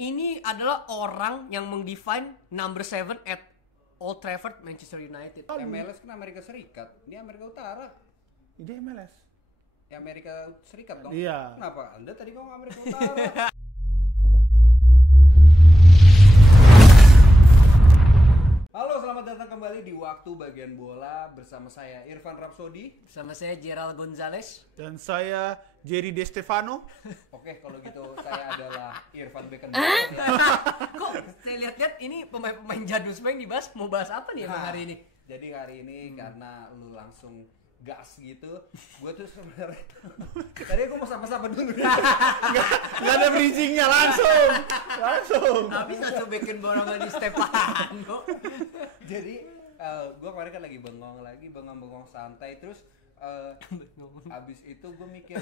Ini adalah orang yang mendefine number 7 at Old Trafford, Manchester United. MLS kan Amerika Serikat, ini Amerika Utara. Ini MLS. Ya Amerika Serikat dong. Iya. Kenapa? Anda tadi ngomong Amerika Utara. Halo, selamat datang kembali di Waktu Bagian Bola bersama saya Irfan Rapsodi. Sama saya Gerald Gonzalez. Dan saya Jerry De Stefano. Oke, kalau gitu saya adalah Irfan Beckham. Kok saya lihat-lihat ini pemain-pemain jadul semua yang dibahas. Mau bahas apa nih emang hari ini? Jadi hari ini karena lu langsung gas gitu, gue tuh sebenarnya tadi gue mau sapa-sapa dulu. Nggak ada bridgingnya, langsung. Habis langsung bikin borongan di Stefano. Jadi gue kemarin kan lagi bengong santai terus abis itu gue mikir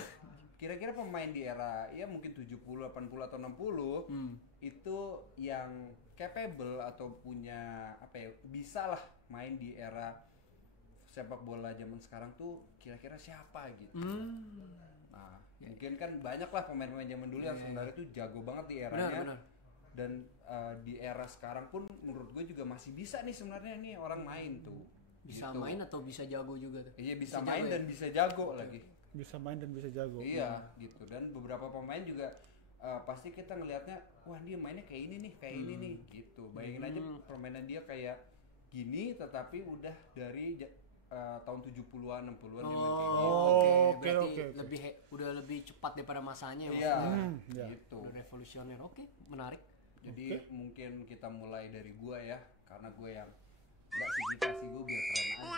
kira-kira pemain di era ya mungkin 70, 80 atau 60 itu yang capable atau punya apa ya bisa lah main di era sepak bola zaman sekarang tuh kira-kira siapa gitu. Nah, mungkin kan banyak lah pemain-pemain zaman dulu yang sebenarnya tuh jago banget di eranya. Benar. Dan di era sekarang pun menurut gue juga masih bisa nih sebenarnya nih orang main tuh. Bisa gitu. main atau bisa jago juga tuh? Iya bisa main jago, dan bisa jago lagi. Bisa main dan bisa jago. Iya gitu. Dan beberapa pemain juga pasti kita ngelihatnya wah dia mainnya kayak ini nih, kayak ini nih gitu. Bayangin aja permainan dia kayak gini tetapi udah dari tahun 70-an 60-an dia main kayak gitu. Oke. Berarti udah lebih cepat daripada masanya. Iya, iya. gitu. Udah revolusioner. Oke, menarik. Jadi mungkin kita mulai dari gua ya, karena gua yang enggak sih gua biar keren aja.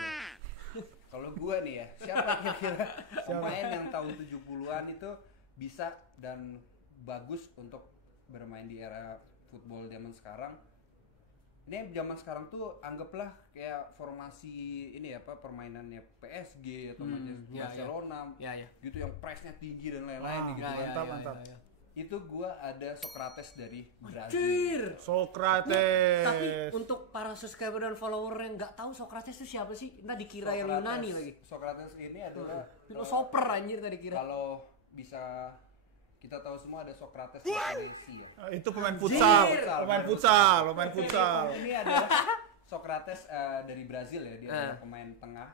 Kalau gua nih ya, siapa kira-kira pemain yang tahun 70-an itu bisa dan bagus untuk bermain di era football zaman sekarang? Ini zaman sekarang tuh anggaplah kayak formasi ini ya apa permainannya PSG atau Barcelona gitu yang pressnya tinggi dan lain-lain gitu kan. Mantap. Itu gua ada Socrates dari Brazil. Anjir. Socrates. Tapi untuk para subscriber dan follower yang nggak tahu Socrates itu siapa sih? Ntar dikira yang Yunani lagi. Socrates ini adalah Filosofer anjir tadi kira. kalau bisa kita tahu semua ada Socrates di Indonesia. Itu pemain futsal. Pemain futsal. Ini adalah Socrates dari Brazil ya, dia adalah pemain tengah.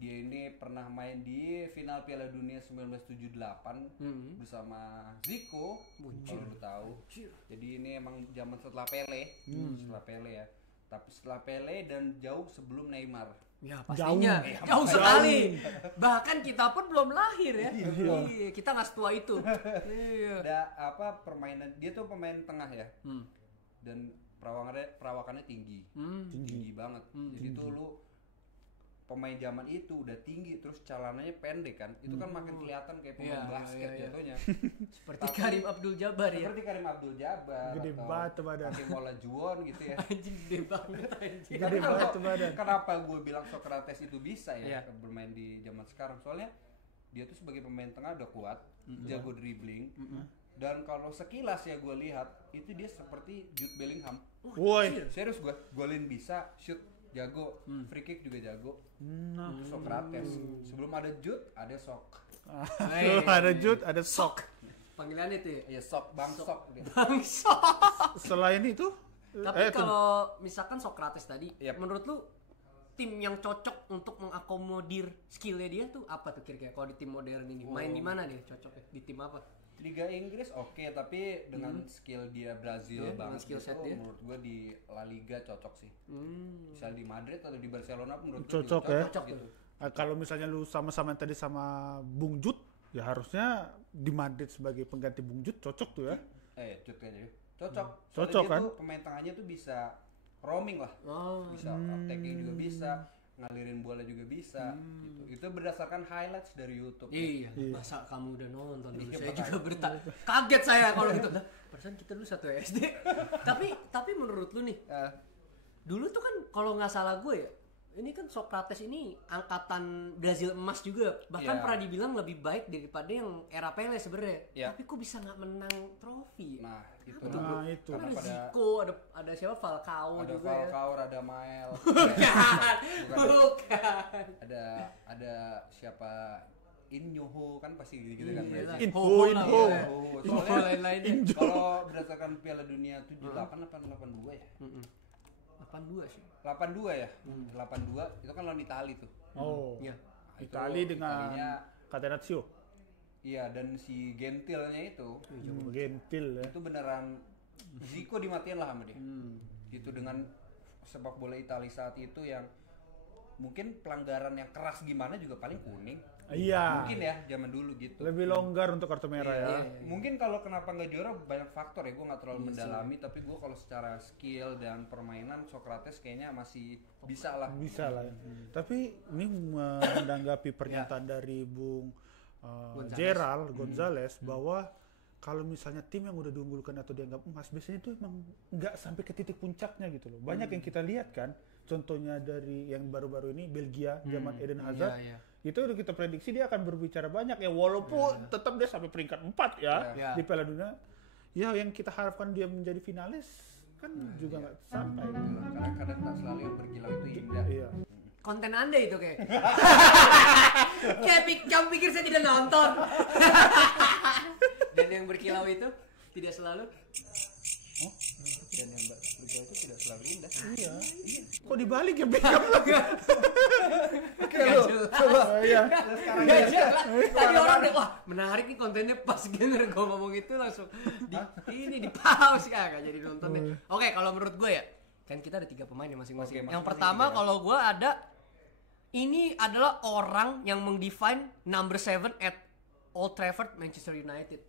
Dia ini pernah main di final Piala Dunia 1978 bersama Zico, kalau lu tahu. Jadi ini emang zaman setelah Pele, ya. Tapi setelah Pele dan jauh sebelum Neymar. Ya pastinya jauh sekali. Bahkan kita pun belum lahir ya. Iya, kita nggak setua itu. Iya. Ada apa permainan dia tuh pemain tengah ya. Dan perawakannya tinggi. Tinggi banget. Jadi tuh lu pemain zaman itu udah tinggi terus celananya pendek kan. Itu kan makin kelihatan kayak pemain basket jatuhnya. Seperti Karim Abdul-Jabbar ya. Seperti Karim Abdul-Jabbar Gede banget tuh badan. Hakim Olajuwon gitu ya. Anjing gede banget anjing. Gede banget tuh badan. Kenapa gue bilang Socrates itu bisa ya bermain di zaman sekarang? Soalnya dia tuh sebagai pemain tengah udah kuat, jago dribbling. Dan kalau sekilas ya gue lihat itu dia seperti Jude Bellingham. Woi. Serius gue, golin bisa, shoot jago, free kick juga jago. Socrates. Sebelum ada Jude, ada Sok. Ada Jude, ada Sok. Panggilannya itu ya. Ya Sok, Bang Sok. Bangsa. Selain itu, Tapi kalau misalkan Socrates tadi, Yap. menurut lu tim yang cocok untuk mengakomodir skillnya dia tuh apa tuh kira-kira kalau di tim modern ini? Main di mana dia cocoknya? Di tim apa? Liga Inggris oke, tapi dengan skill dia Brazil banget skill gitu, set dia. menurut gue di La Liga cocok sih. Misal di Madrid atau di Barcelona menurut gue Cocok juga ya? cocok gitu. kalau misalnya lu sama-sama tadi sama Bung Jut, ya harusnya di Madrid sebagai pengganti Bung Jut cocok tuh ya. Cut kayaknya cocok. Soalnya Cocok dia kan? tuh pemain tengahnya tuh bisa roaming lah. Bisa attacking juga bisa, ngalirin bola juga bisa gitu. Itu berdasarkan highlights dari YouTube. Iya, masa kamu udah nonton dulu? Saya juga kaget saya kalau gitu. Lah, perasaan kita dulu satu SD. tapi menurut lu nih, dulu tuh kan kalau nggak salah gue ya, ini kan Socrates ini angkatan Brazil emas juga, bahkan pernah dibilang lebih baik daripada yang era Pele sebenarnya. Tapi kok bisa nggak menang trofi? Nah, itu. Itu. Kan ada Zico, ada siapa Falcao Ada juga Falcao, ada Mael. Bukan. Ada siapa Inho kan pasti gitu kan. Iya lah. Info. Info lain-lainnya. Kalau berdasarkan Piala Dunia 78 apa 82 ya? 82 sih. 82 ya? 82 itu kan lawan Italia tuh. Oh. Iya. Itu Itali dengan Italinya- Catenaccio. Iya, dan si Gentilnya itu Gentil ya. itu beneran Zico dimatiin lah sama dia. Itu dengan sepak bola Italia saat itu yang mungkin pelanggaran yang keras gimana juga paling kuning. Iya. Mungkin ya zaman dulu gitu. Lebih longgar untuk kartu merah ya. Iya. Mungkin kalau kenapa nggak juara banyak faktor ya, gue nggak terlalu mendalami, tapi gue kalau secara skill dan permainan Socrates kayaknya masih bisa lah. Bisa lah ya. Tapi ini menanggapi pernyataan dari Bung Gerald Gonzalez bahwa kalau misalnya tim yang udah diunggulkan atau dianggap emas biasanya itu emang nggak sampai ke titik puncaknya gitu loh. Banyak yang kita lihat kan, contohnya dari yang baru-baru ini Belgia zaman Eden Hazard. Iya. Itu udah kita prediksi dia akan berbicara banyak ya, walaupun tetap dia sampai peringkat 4 ya Iya. di Piala Dunia. Ya yang kita harapkan dia menjadi finalis kan juga nggak sampai. Karena kadang tak selalu yang berkilau itu indah. Iya. Konten Anda itu kayak. Kamu pikir saya tidak nonton. Dan yang berkilau itu tidak selalu. Dan yang berkilau itu tidak selalu indah. Iya. Kok dibalik ya Beckham lagi? Gak jelas. Coba iya. Gak jelas. Tapi orang udah, wah menarik nih kontennya pas denger gue ngomong itu langsung di pause kagak jadi nonton deh. Oke, kalau menurut gue ya, kan kita ada 3 pemain ya masing-masing. Oke, Yang masing-masing pertama kita. kalau gue ada, ini adalah orang yang mendefine number 7 at Old Trafford, Manchester United.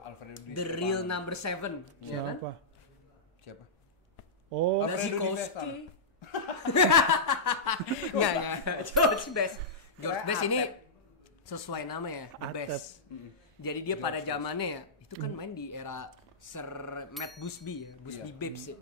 Alfredo Di The Stefano. real number 7. Ya kan? Siapa? Siapa? Oh, Alfredo Di Nazikowski. Stefano. Nggak. George Best. George Kayak Best ini Atep. sesuai nama ya, the Atep. best. Jadi dia pada zamannya ya, itu kan main di era Sir Matt Busby ya, Busby Iya. Babes ya.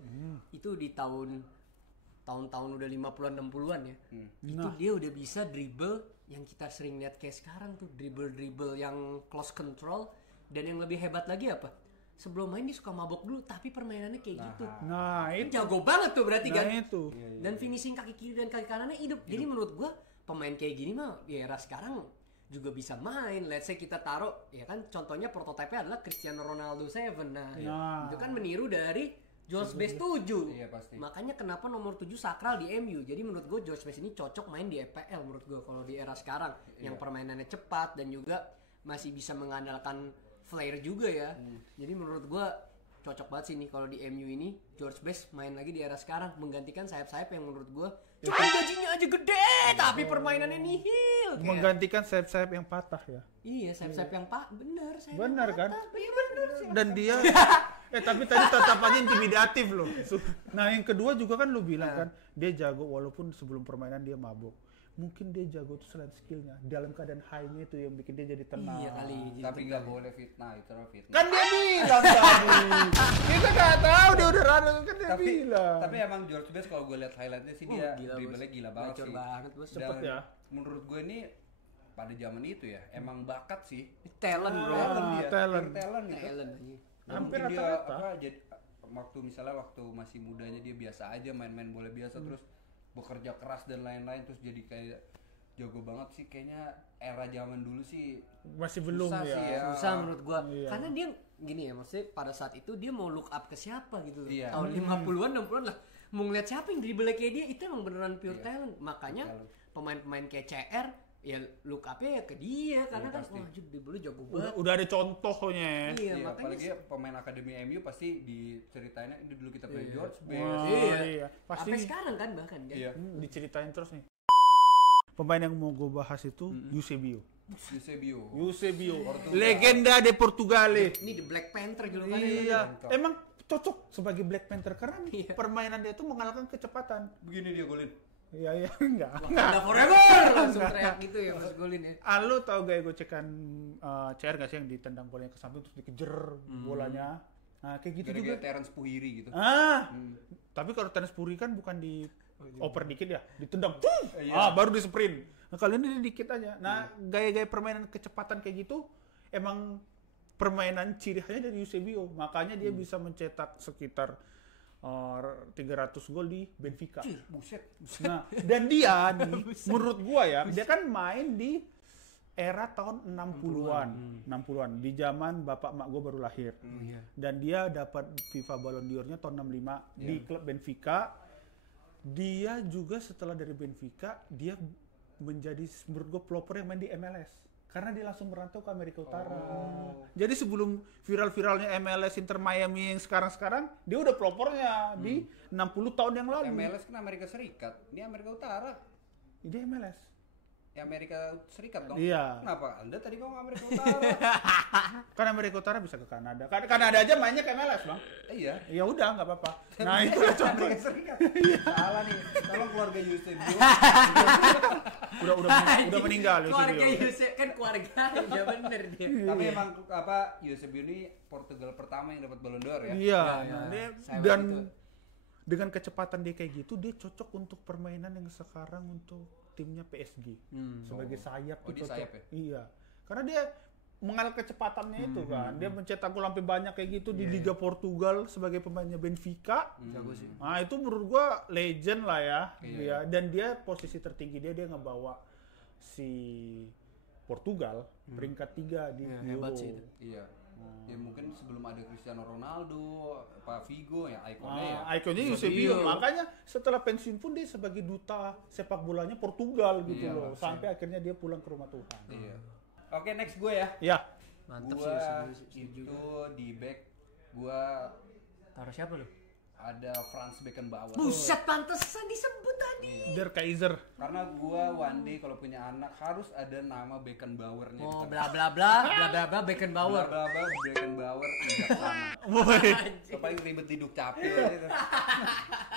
Itu di tahun-tahun udah 50-an 60-an ya. Itu Nah. dia udah bisa dribble yang kita sering lihat kayak sekarang tuh, dribble yang close control, dan yang lebih hebat lagi apa? Sebelum main dia suka mabok dulu tapi permainannya kayak gitu. nah itu. Jago banget tuh berarti kan. Nah itu. Dan finishing kaki kiri dan kaki kanannya hidup. Jadi menurut gua pemain kayak gini mah di era sekarang juga bisa main. Let's say kita taruh ya kan, contohnya prototipe adalah Cristiano Ronaldo 7. Nah, itu kan meniru dari George Best 7. Iya, pasti. Makanya kenapa nomor 7 sakral di MU. Jadi menurut gua George Best ini cocok main di EPL menurut gua kalau di era sekarang yang permainannya cepat dan juga masih bisa mengandalkan flair juga ya. Jadi menurut gua cocok banget sih nih kalau di MU ini George Best main lagi di era sekarang menggantikan sayap-sayap yang menurut gua cuma gajinya aja gede tapi permainannya nihil. Kayak- Menggantikan sayap-sayap yang patah ya. Iya, sayap-sayap yang bener sayap Benar yang kan? patah. Iya bener sih. Dan dia tapi tadi tatapannya intimidatif loh. Nah, yang kedua juga kan lu bilang kan dia jago walaupun sebelum permainan dia mabuk. Mungkin dia jago tuh selain skillnya, dalam keadaan high-nya itu yang bikin dia jadi tenang. Iya kali. Tapi nggak boleh fitnah, itu adalah fitnah. Kan dia bilang tadi. Kita nggak tahu dia udah rada kan dia tapi bilang. emang George Best kalau gue lihat highlightnya sih dia gila, dribblenya Bos. gila banget Gacor sih. banget, Bos. Cepet Dan ya. menurut gue ini pada zaman itu ya emang bakat sih. Talent bro. Talent dia. talent. Talent gitu. Talent aja. Ya, Hampir mungkin dia rata-rata. apa jadi waktu masih mudanya dia biasa aja main-main bola biasa terus bekerja keras dan lain-lain terus jadi kayak jago banget sih kayaknya era zaman dulu sih Masih belum susah ya. sih ya. Susah menurut gua. Iya. Karena dia gini ya, maksudnya pada saat itu dia mau look up ke siapa gitu. Iya. Tahun 50-an 60-an lah. Mau ngeliat siapa yang dribble kayak dia, itu emang beneran pure Iya. talent. Makanya Talent. pemain-pemain kayak CR ya look up-nya ya ke dia karena Iya, kan pasti. wah Juk dribble jago banget. Udah ada contohnya. Iya, Iya, makanya apalagi pemain akademi MU pasti diceritainnya ini dulu kita play Iya. George Best. Wah, Iya. iya. Pasti sampai sekarang kan bahkan kan. Iya. diceritain terus nih. Pemain yang mau gue bahas itu Eusebio. Eusebio. Eusebio, Portugal. legenda de Portugale. Ini the Black Panther julukannya. Iya, Mantap. emang cocok sebagai Black Panther karena Iya. permainan dia itu mengalahkan kecepatan. Begini dia golin. Iya, iya, enggak. Wakanda forever langsung teriak gitu ya pas golin ya. Lu tau gak gocekan CR gak sih yang ditendang bolanya ke samping terus dikejar bolanya? Nah, kayak gitu Gara-gara juga. Terence Puhiri gitu. Tapi kalau tenis puri kan bukan di oper dikit ya, ditendang. Iya. Baru di sprint. Nah, kalau ini dikit aja. Nah, gaya-gaya permainan kecepatan kayak gitu emang permainan ciri khasnya dari Eusebio. Makanya dia bisa mencetak sekitar 300 gol di Benfica. Buset. Nah, dan dia nih, menurut gua ya, dia kan main di era tahun 60-an. 60-an di zaman bapak mak gue baru lahir. Dan dia dapat FIFA Ballon d'Or-nya tahun 65 di klub Benfica. Dia juga setelah dari Benfica dia menjadi menurut gue pelopor yang main di MLS. Karena dia langsung merantau ke Amerika Utara. Jadi sebelum viral-viralnya MLS Inter Miami yang sekarang-sekarang, dia udah pelopornya di 60 tahun yang lalu. MLS kan Amerika Serikat, ini Amerika Utara. Dia MLS. Ya Amerika Serikat dong. Iya. Kenapa? Anda tadi ngomong Amerika Utara. Kan Amerika Utara bisa ke Kanada. Kanada aja mainnya ke MLS, Bang. Iya. Ya udah, nggak apa-apa. Nah, itu contoh. Amerika Serikat. Salah nih. Tolong keluarga Eusebio. udah meninggal Keluarga Eusebio. Yusef kan keluarga, ya bener dia. Tapi emang Eusebio ini Portugal pertama yang dapat Ballon d'Or ya. Iya. Ya. Dia- dan dengan kecepatan dia kayak gitu, dia cocok untuk permainan yang sekarang untuk timnya PSG. Sebagai sayap Oh, tuh dia cocok. sayap ya? Iya. Karena dia mengalir kecepatannya itu kan. Dia mencetak gol sampai banyak kayak gitu di Liga Portugal sebagai pemainnya Benfica. Jago sih. Nah, itu menurut gua legend lah ya. Iya. Dia dan dia posisi tertinggi dia ngebawa si Portugal peringkat 3 di Iya, Euro. hebat sih itu. Iya. Ya mungkin sebelum ada Cristiano Ronaldo, Pak Figo ya ikonnya ya. Ikonnya Eusebio. Makanya setelah pensiun pun dia sebagai duta sepak bolanya Portugal gitu Iya, loh. Sampai akhirnya dia pulang ke rumah Tuhan. Iya. Oke, next gue ya. Ya. Mantap Gua sih setuju. itu di back gua Taruh siapa lu? ada Franz Beckenbauer. Buset, pantesan disebut tadi. Der Kaiser. Karena gua one day kalau punya anak harus ada nama Beckenbauer-nya. Oh, gitu. bla bla bla, bla bla bla, Beckenbauer. Bla bla bla Beckenbauer bijaksana. Woi. So, paling ribet di Dukcapil gitu.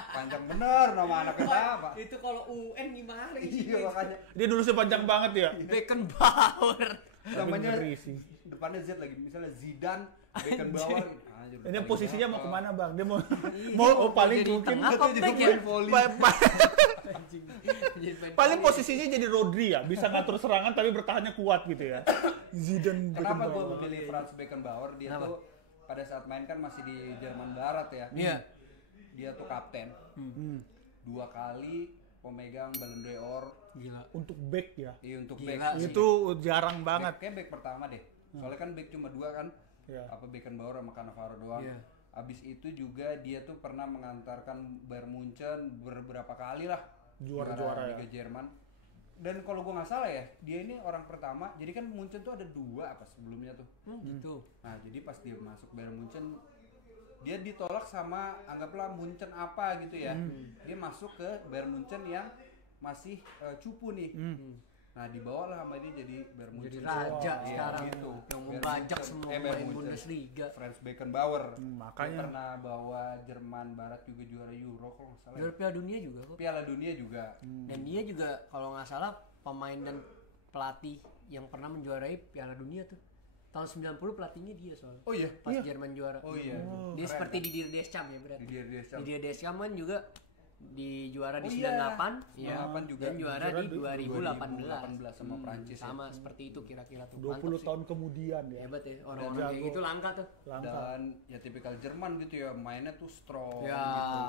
Panjang bener nama anaknya apa? Itu kalau UN gimana Iya makanya Dia nulisnya panjang banget ya. Beckenbauer. namanya ngeri sih. depannya Z lagi, misalnya Zidane Beckenbauer. Anjir, Ini paling posisinya mau apa? kemana bang? Dia mau Mau paling jadi mungkin tengah apa back ya? paling posisinya jadi Rodri ya, bisa ngatur serangan tapi bertahannya kuat gitu ya. Zidane Kenapa gue Beckenbauer. memilih Franz Beckenbauer? Dia Kenapa? tuh pada saat main kan masih di Jerman Barat ya. Iya. Dia tuh kapten. 2 kali pemegang Ballon d'Or. Gila. Untuk back ya. Iya untuk Gila back. sih. Itu jarang banget. Kayak back pertama deh. Soalnya kan back cuma 2 kan. Ya. Apa Beckenbauer sama Cannavaro doang. Iya. Abis itu juga dia tuh pernah mengantarkan Bayern Munchen beberapa kali lah Juara-juara Liga ya. Jerman. Dan kalau gue nggak salah ya, dia ini orang pertama. Jadi kan Munchen tuh ada 2 apa sebelumnya tuh. Gitu. Nah jadi pas dia masuk Bayern Munchen, dia ditolak sama anggaplah Munchen apa gitu ya. Dia masuk ke Bayern Munchen yang masih cupu nih. Nah dibawalah sama dia jadi Bayern Munchen. Jadi raja Iya, sekarang gitu. yang Bayern membajak Munchen. semua Bayern pemain Munchen. Bundesliga. Franz Beckenbauer. Makanya. Dia pernah bawa Jerman Barat juga juara Euro kalau nggak salah. Juara Piala Dunia juga kok. Piala Dunia juga. Dan dia juga kalau nggak salah pemain dan pelatih yang pernah menjuarai Piala Dunia tuh. Tahun 90 pelatihnya dia soalnya. Oh iya. Pas Jerman juara. Oh iya. Dia Keren, seperti kan? Didier Deschamps ya berarti. Didier Deschamps. Didier Deschamps kan juga di juara di Oh iya. 98 ya. 98 juga. Dan juara di 2018. 2018 sama Prancis ya. Sama seperti itu kira-kira tuh. 20 Mantap sih. tahun kemudian ya. Hebat ya orang-orang kayak jago. gitu langka tuh. Langka. Dan ya tipikal Jerman gitu ya, mainnya tuh strong Ya. gitu.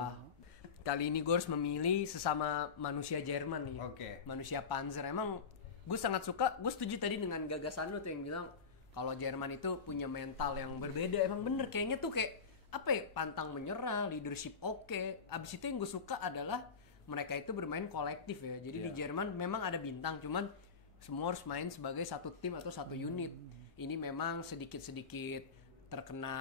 Kali ini gue harus memilih sesama manusia Jerman nih. Oke. Manusia Panzer. Emang gue sangat suka, gue setuju tadi dengan gagasan lu tuh yang bilang kalau Jerman itu punya mental yang berbeda. Emang bener kayaknya tuh kayak apa ya, pantang menyerah, leadership oke. Abis itu yang gue suka adalah mereka itu bermain kolektif ya. Jadi di Jerman memang ada bintang, cuman semua harus main sebagai satu tim atau satu unit. Ini memang sedikit-sedikit terkena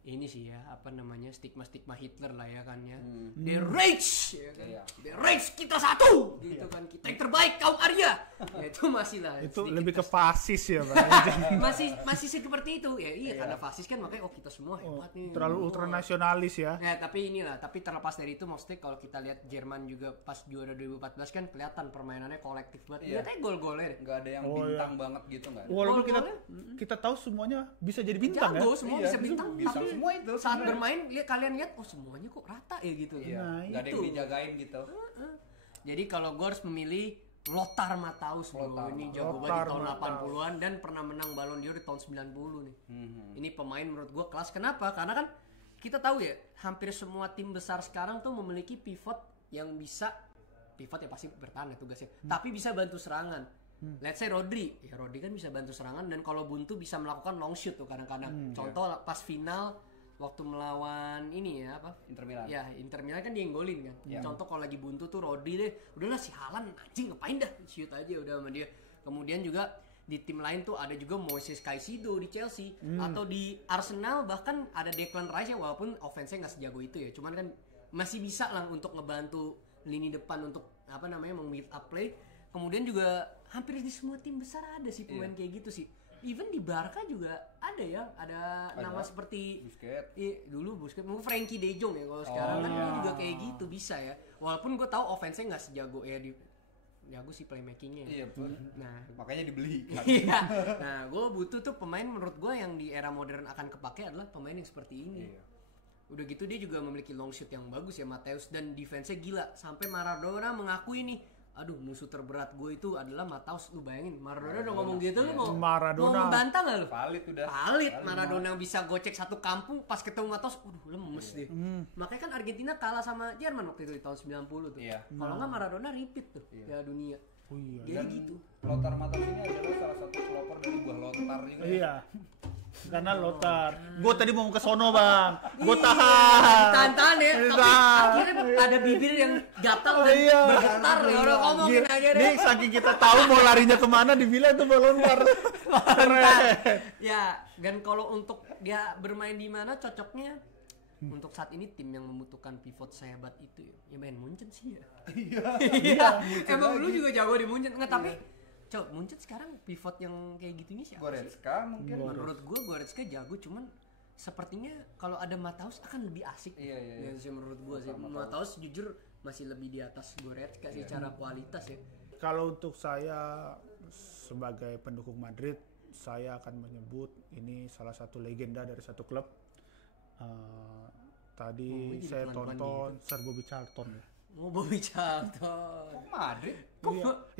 ini sih ya, apa namanya, stigma-stigma Hitler lah ya kan ya. The Reich, ya kan? Iya. The Reich kita satu, gitu kan, kita yang terbaik kaum Arya. Ya itu masih lah. Itu sedikit lebih ke fasis ya bang. masih seperti itu ya, iya karena fasis kan makanya kita semua hebat nih. Terlalu ultranasionalis ya. Ya tapi inilah, tapi terlepas dari itu maksudnya kalau kita lihat Jerman juga pas juara 2014 kan kelihatan permainannya kolektif banget. Iya. Lihat aja gol-golnya deh. Nggak ada yang bintang banget gitu nggak ada. Walaupun Gol-golnya, kita tahu semuanya bisa jadi bintang Jago, ya. semua Iya, bisa bintang. bisa Tapi semua itu saat sebenarnya. bermain kalian lihat oh semuanya kok rata ya gitu. Iya. Nah, Nggak ada yang itu. dijagain gitu. Jadi kalau gue harus memilih Lothar Matthäus bro, Lothar ini jago banget Lothar di tahun Matthäus. 80-an dan pernah menang Ballon d'Or di tahun 90 nih. Ini pemain menurut gue kelas. Kenapa? Karena kan kita tahu ya, hampir semua tim besar sekarang tuh memiliki pivot yang bisa, pivot ya pasti bertahan ya tugasnya, tapi bisa bantu serangan. let's say Rodri kan bisa bantu serangan, dan kalau buntu bisa melakukan long shoot tuh kadang-kadang. Contoh pas final waktu melawan ini ya apa? Inter Milan. Ya, Inter Milan kan dia yang golin kan. Contoh kalau lagi buntu tuh Rodri deh, udahlah si Haaland anjing ngapain dah, shoot aja udah sama dia. Kemudian juga di tim lain tuh ada juga Moises Caicedo di Chelsea, atau di Arsenal bahkan ada Declan Rice yang walaupun offense-nya nggak sejago itu ya, cuman kan masih bisa lah untuk ngebantu lini depan untuk apa namanya meng-build up play. Kemudian juga hampir di semua tim besar ada sih pemain kayak gitu sih. Even di Barca juga ada ya, ada nama seperti Busquets. Dulu Busquets, mungkin Frankie De Jong ya kalau sekarang kan dia juga kayak gitu bisa ya. Walaupun gue tahu offense-nya nggak sejago ya jago sih playmaking-nya. Iya betul. Nah, Makanya dibeli. iya. Nah, gue butuh tuh pemain menurut gue yang di era modern akan kepake adalah pemain yang seperti ini. Iya. Udah gitu dia juga memiliki long shoot yang bagus ya Mateus, dan defense-nya gila. Sampai Maradona mengakui nih, aduh musuh terberat gue itu adalah Mateus. Lu bayangin Maradona udah ngomong gitu, lu mau membantah nggak lu? Valid udah. Valid. Maradona yang bisa gocek satu kampung, pas ketemu Mateus, lemes deh. Makanya kan Argentina kalah sama Jerman waktu itu di tahun 90 tuh. Iya. Kalau nggak Maradona repeat tuh Piala Dunia. Oh iya. Jadi gitu. Lothar Matthäus ini adalah salah satu pelopor dari buah lontar juga. Iya. Karena Lothar. Gue tadi mau ke sono, Bang. Gue tahan. Tahan ya. Tapi akhirnya ada bibir yang gatal dan bergetar ya. Udah ngomongin aja deh. Nih saking kita tahu mau larinya kemana dibilang itu bola lontar. Ya, dan kalau untuk dia bermain di mana cocoknya untuk saat ini tim yang membutuhkan pivot sehebat itu ya main Munchen sih ya. Iya. Emang lu juga jago di Munchen. Enggak, tapi Munchen sekarang pivot yang kayak gitunya siapa sih? Goretzka mungkin. Menurut gue Goretzka jago, cuman sepertinya kalau ada Mateus akan lebih asik. Iya. Sih menurut gue sih. Mateus jujur masih lebih di atas Goretzka sih secara kualitas ya. Kalau untuk saya sebagai pendukung Madrid, saya akan menyebut ini salah satu legenda dari satu klub. Tadi saya tonton Sir Bobby Charlton ya. Bobby Charlton. Kok Madrid?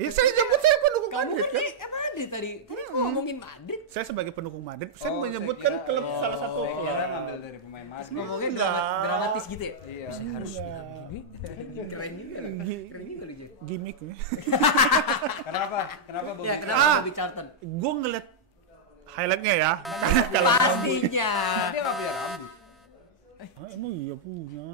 Iya, saya nyebut saya pendukung Kamu Madrid kan Madrid tadi ngomongin Madrid. Saya sebagai pendukung Madrid, saya menyebutkan klub salah satu Saya klub. kira ngambil dari pemain Madrid. Ngomongin Enggak. dramatis gitu ya. Iya. Saya harus bilang gini. Keren juga lah. Keren juga lu, Jack. Gimmick nih. Kenapa Bobby? Ya, kenapa Bobby Charlton? Gue ngeliat highlightnya ya. Pastinya. Dia nggak punya rambut. Emang iya punya.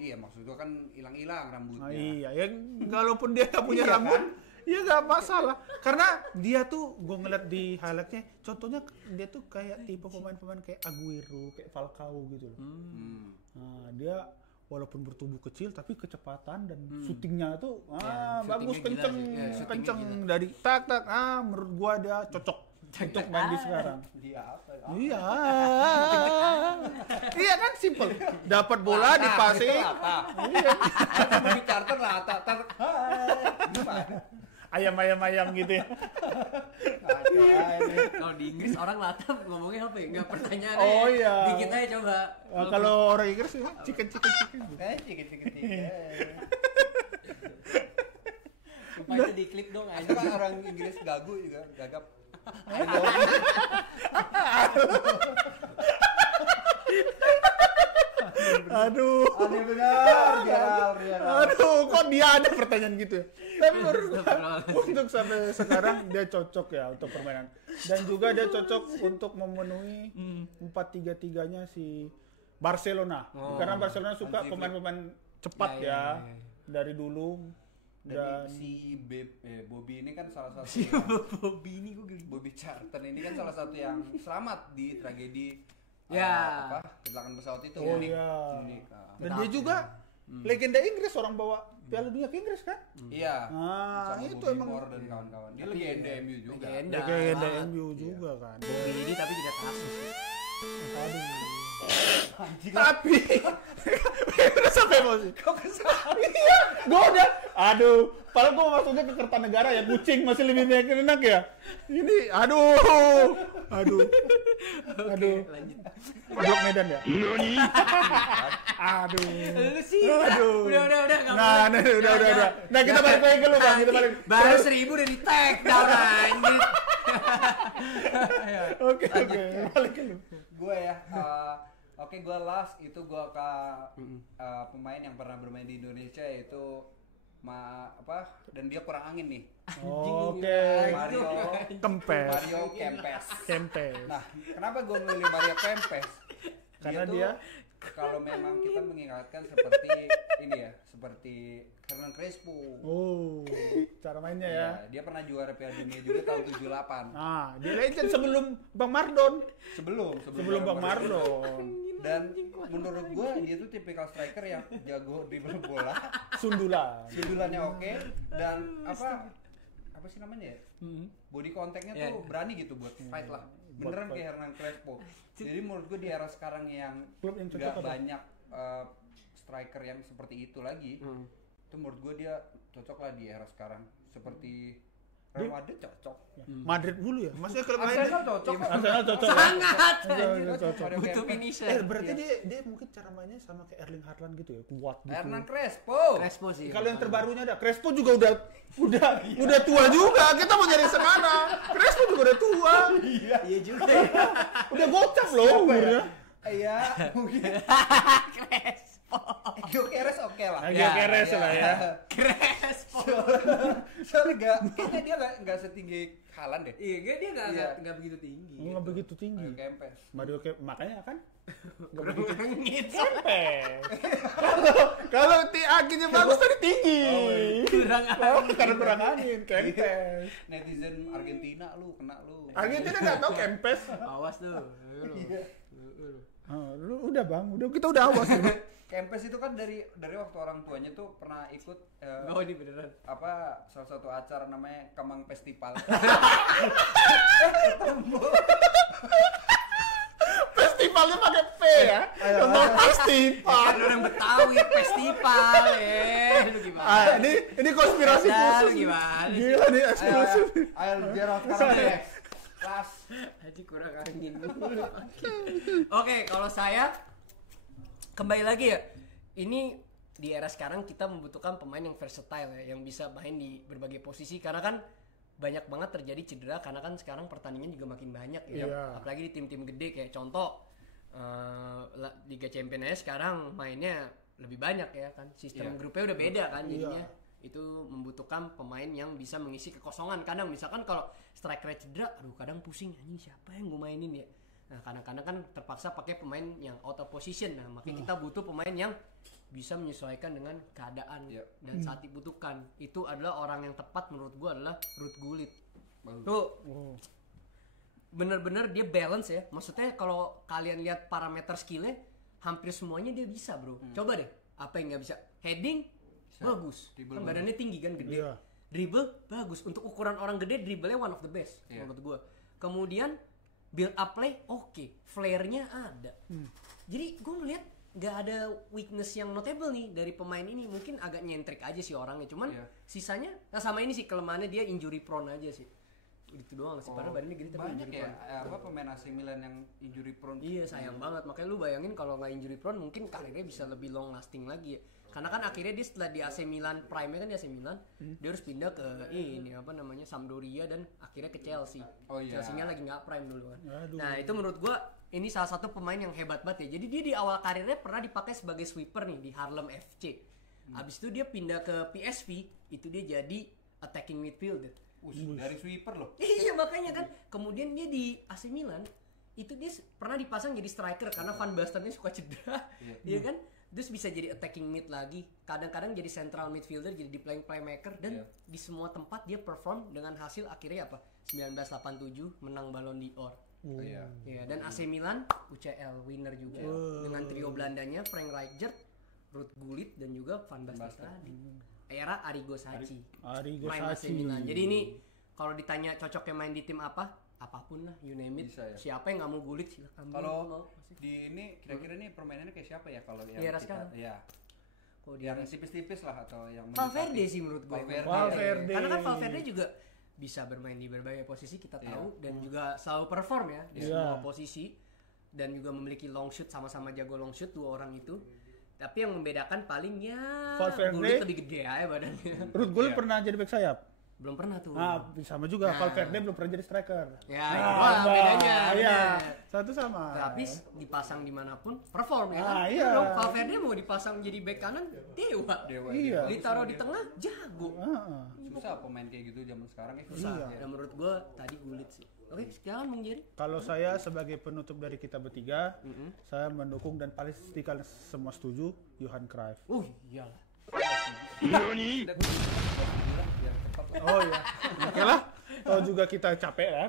Iya, maksud gua kan hilang-hilang rambutnya. Iya, ya walaupun dia nggak punya Iya, rambut, kan? ya nggak masalah. Karena dia tuh, gue ngeliat di highlightnya, contohnya dia tuh kayak tipe pemain-pemain kayak Aguero, kayak Falcao gitu loh. Nah, dia walaupun bertubuh kecil tapi kecepatan dan syutingnya tuh bagus, syutingnya kenceng, gila sih. Ya, kenceng syutingnya dari tak menurut gua dia cocok untuk main di sekarang. Dia apa? Iya. Iya kan simple. Dapat bola dipasing. Iya. Bobby Charlton lah, gimana? Ayam gitu ya. Kalau di Inggris orang latap ngomongnya apa ya? Enggak pertanyaan. Oh, iya. Dikit aja coba. Kalau orang Inggris ya chicken. Cikit. Supaya itu diklip dong aja. Kan orang Inggris gagu juga, gagap. Aduh. Aneh benar, Gerald. Aduh, kok dia ada pertanyaan gitu ya? Tapi menurut gua, untuk sampai sekarang dia cocok ya untuk permainan. Dan juga dia cocok untuk memenuhi 4-3-3-nya si Barcelona. Karena Barcelona suka pemain-pemain cepat ya. Dari dulu. Dan si Bobby ini kan salah satu Bobby ini gue Bobby Charlton ini kan salah satu yang selamat di tragedi kecelakaan pesawat itu. Oh iya. Unik. Dan dia juga legenda Inggris, orang bawa Piala Dunia ke Inggris kan? Iya. Nah, sama itu Bobby emang Moore dan kawan-kawan. Dia legenda MU juga. legenda MU juga kan. Bobby ini tapi tidak kasus. Aduh. Tapi udah sampai emosi. Kok kesal? Iya, gue udah. Aduh, padahal gue maksudnya ke Kertanegara ya, kucing masih lebih enak ya. Ini, aduh. Lanjut. Blok Medan ya. Aduh. Lu sih. Aduh. Udah. Nah, udah. Nah, kita balik lagi ke lu, Bang. Kita balik. Baru 1000 udah di tag down anjir. Oke. Balik ke lu. Gue ya. Gue last itu gue ke pemain yang pernah bermain di Indonesia, yaitu dan dia kurang angin nih. Oke. Mario Kempes. Nah, kenapa gue milih Mario Kempes? Karena tuh, dia kalau memang kita mengingatkan seperti ini ya, seperti Hernan Crespo. Oh, cara mainnya ya. Dia pernah juara Piala Dunia juga tahun 78. Ah, dia legend sebelum Bang Mardon. Sebelum Bang Mardon. Dan menurut gua dia tuh tipikal striker yang jago dribble bola, sundulannya oke, dan apa sih namanya ya? Body contactnya tuh berani gitu buat fight lah. Beneran kayak Hernan Crespo. Jadi menurut gua di era sekarang yang nggak banyak striker yang seperti itu lagi, itu menurut gua dia cocok lah di era sekarang. Seperti Real Madrid cocok. Madrid dulu ya? Maksudnya kalau main Arsenal cocok. Arsenal cocok. Sangat. Cocok. Butuh finisher. Berarti dia mungkin cara mainnya sama kayak Erling Haaland gitu ya, kuat gitu. Hernan Crespo sih. Kalau yang terbarunya ada Crespo juga udah tua juga. Kita mau nyari sekarang. Crespo juga udah tua. Iya juga ya. Udah gocap loh umurnya. Iya, mungkin Crespo. Gyökeres oke lah. Gyökeres lah ya. Crespo. Soalnya kayaknya dia nggak setinggi Haaland deh. Iya, dia nggak begitu tinggi. Nggak begitu tinggi. Mario Kempes. Makanya kan nggak Kurang begitu langit. Kempes. Kalau anginnya bagus tadi tinggi. Kurang angin. Karena kurang angin, Kempes. Netizen Argentina lu kena lu. Argentina nggak tahu Kempes. Awas tuh. Lu udah bang, kita udah awas. Kempes itu kan dari waktu orang tuanya tuh pernah ikut Ini beneran. salah satu acara namanya Kemang Festival. Festivalnya pakai P ya. Kemang Festival. Kan orang Betawi festival lu gimana? Ini konspirasi khusus. Gimana? Gila nih eksklusif. Ayo Gerald sekarang kelas. Haji kurang angin. Oke, kalau saya kembali lagi ya. Ini di era sekarang kita membutuhkan pemain yang versatile ya, yang bisa main di berbagai posisi karena kan banyak banget terjadi cedera karena kan sekarang pertandingan juga makin banyak ya. Apalagi di tim-tim gede kayak contoh Liga Champions sekarang mainnya lebih banyak ya kan. Sistem grupnya udah beda kan jadinya. Itu membutuhkan pemain yang bisa mengisi kekosongan. Kadang misalkan kalau striker cedera, aduh kadang pusing, anjing siapa yang gue mainin ya. Nah kadang-kadang kan terpaksa pakai pemain yang out of position. Nah makanya kita butuh pemain yang bisa menyesuaikan dengan keadaan dan saat dibutuhkan. Itu adalah orang yang tepat menurut gue adalah Ruud Gullit. Tuh bener-bener dia balance ya. Maksudnya kalau kalian lihat parameter skillnya hampir semuanya dia bisa bro. Coba deh apa yang nggak bisa? Heading bagus, kan badannya tinggi kan gede. Dribble bagus, untuk ukuran orang gede dribblenya one of the best menurut gue. Kemudian build up play flare-nya ada. Jadi gue ngeliat nggak ada weakness yang notable nih dari pemain ini. Mungkin agak nyentrik aja sih orangnya, cuman sisanya sama ini sih kelemahannya dia injury prone aja sih. Gitu doang sih, padahal badannya gede tapi banyak ya pemain AC Milan yang injury prone. Iya sayang banget, makanya lu bayangin kalau nggak injury prone mungkin karirnya bisa lebih long lasting lagi ya. Karena kan akhirnya dia setelah di AC Milan prime-nya kan di AC Milan, dia harus pindah ke Sampdoria dan akhirnya ke Chelsea. Chelsea-nya lagi nggak prime dulu kan. Nah itu menurut gua ini salah satu pemain yang hebat banget ya. Jadi dia di awal karirnya pernah dipakai sebagai sweeper nih di Harlem FC. Abis itu dia pindah ke PSV, itu dia jadi attacking midfielder. Dari sweeper loh. Iya makanya kan. Kemudian dia di AC Milan itu dia pernah dipasang jadi striker karena Van Bastennya suka cedera, iya kan? Terus bisa jadi attacking mid lagi, kadang-kadang jadi central midfielder, jadi di playmaker dan di semua tempat dia perform dengan hasil akhirnya apa? 1987 menang Ballon d'Or. Ya, dan AC Milan UCL winner juga dengan trio Belandanya Frank Rijkaard, Ruud Gullit dan juga Van Basten tadi. Era Arrigo Sacchi. Main AC Milan. Jadi ini kalau ditanya cocoknya main di tim apa? Apapun lah, you name it. Siapa yang nggak mau Gullit silakan. Kalau di ini kira-kira nih permainannya kayak siapa ya kalau yang kita? Yang tipis-tipis lah atau yang Valverde sih menurut gue. Valverde. Karena kan Valverde juga bisa bermain di berbagai posisi kita tahu dan juga selalu perform ya di semua posisi dan juga memiliki long shoot, sama-sama jago long shoot dua orang itu. Tapi yang membedakan palingnya Gullit lebih gede aja badannya. Ruud Gullit pernah jadi back sayap. belum pernah tuh. Nah, sama juga Valverde belum pernah jadi striker. Ya, bedanya. Iya, satu sama. Tapi dipasang dimanapun perform ya. Ah, kan? iya. Dong, Valverde mau dipasang jadi bek kanan dewa. Iya. Ditaruh di tengah jago. Susah pemain kayak gitu zaman sekarang ya. Susah. Dan menurut gua tadi Gullit sih. Oke, sekarang Bung Jerry. Kalau saya sebagai penutup dari kita bertiga, saya mendukung dan pastikan semua setuju Johan Cruyff. Iyalah. Oh iya, oke lah. Kalau juga kita capek ya,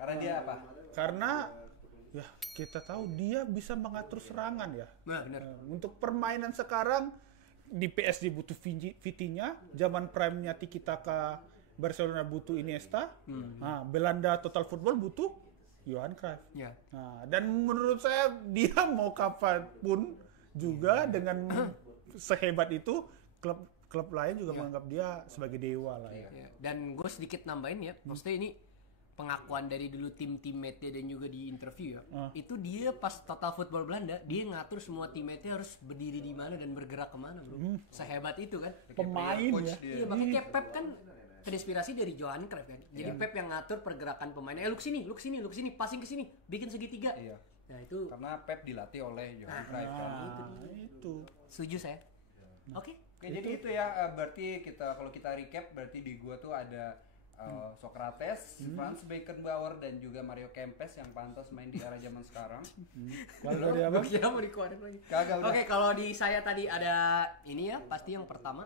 Karena dia apa? Karena ya kita tahu dia bisa mengatur serangan ya. Nah, benar. Untuk permainan sekarang di PSG butuh Vitinha, zaman prime-nya Tiki Taka Barcelona butuh Iniesta, nah, Belanda Total Football butuh Johan Cruyff. Ya. Nah, dan menurut saya dia mau kapanpun juga dengan sehebat itu klub lain juga menganggap dia sebagai dewa lah ya. Dan gue sedikit nambahin ya, maksudnya ini pengakuan dari dulu tim-teammate-nya dan juga di interview ya. Itu dia pas Total Football Belanda, dia ngatur semua teammate-nya harus berdiri di mana dan bergerak kemana bro. Sehebat itu kan. Pemain ya. Iya, makanya kayak Pep kan terinspirasi dari Johan Cruyff kan. Jadi Pep yang ngatur pergerakan pemainnya. Lu kesini, passing ke sini, bikin segitiga. Iya. Nah itu. Karena Pep dilatih oleh Johan Cruyff kan. Itu. Setuju saya. Oke. Oke, jadi itu ya, berarti kalau kita recap, berarti di gua tuh ada Socrates, Franz Beckenbauer, dan juga Mario Kempes yang pantas main di era zaman sekarang. Kalau dari apa? Kira mau dikeluarin lagi. Kagak udah. Oke, kalau di saya tadi ada ini ya, pasti yang pertama.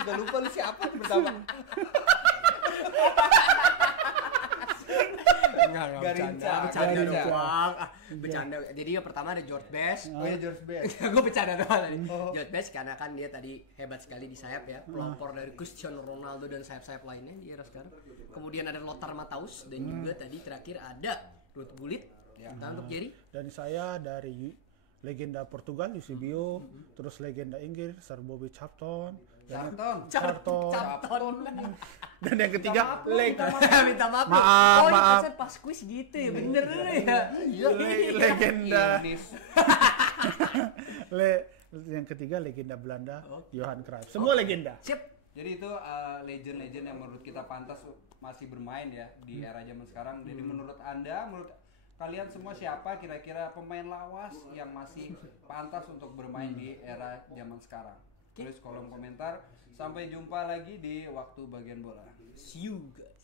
Sudah lupa lu siapa yang pertama. Bercanda. Jadi yang pertama ada George Best. Oh ya, George Best. Gue bercanda doang tadi. George Best karena kan dia tadi hebat sekali di sayap ya, pelopor dari Cristiano Ronaldo dan sayap-sayap lainnya di era sekarang. Kemudian ada Lothar Matthäus dan juga tadi terakhir ada Ruud Gullit. Nah, untuk Jerry? Dan saya dari legenda Portugal Eusebio, terus legenda Inggris Sir Bobby Charlton. Dan yang ketiga minta maaf. Maaf. Ini pas quiz gitu ya, bener ya. Legenda. Yang ketiga legenda Belanda Johan Cruyff. Semua legenda. Sip. Jadi itu legend-legend yang menurut kita pantas masih bermain ya di era zaman sekarang. Jadi menurut kalian semua siapa kira-kira pemain lawas yang masih pantas untuk bermain di era zaman sekarang? Tulis kolom komentar. Sampai jumpa lagi di Waktu Bagian Bola. See you guys.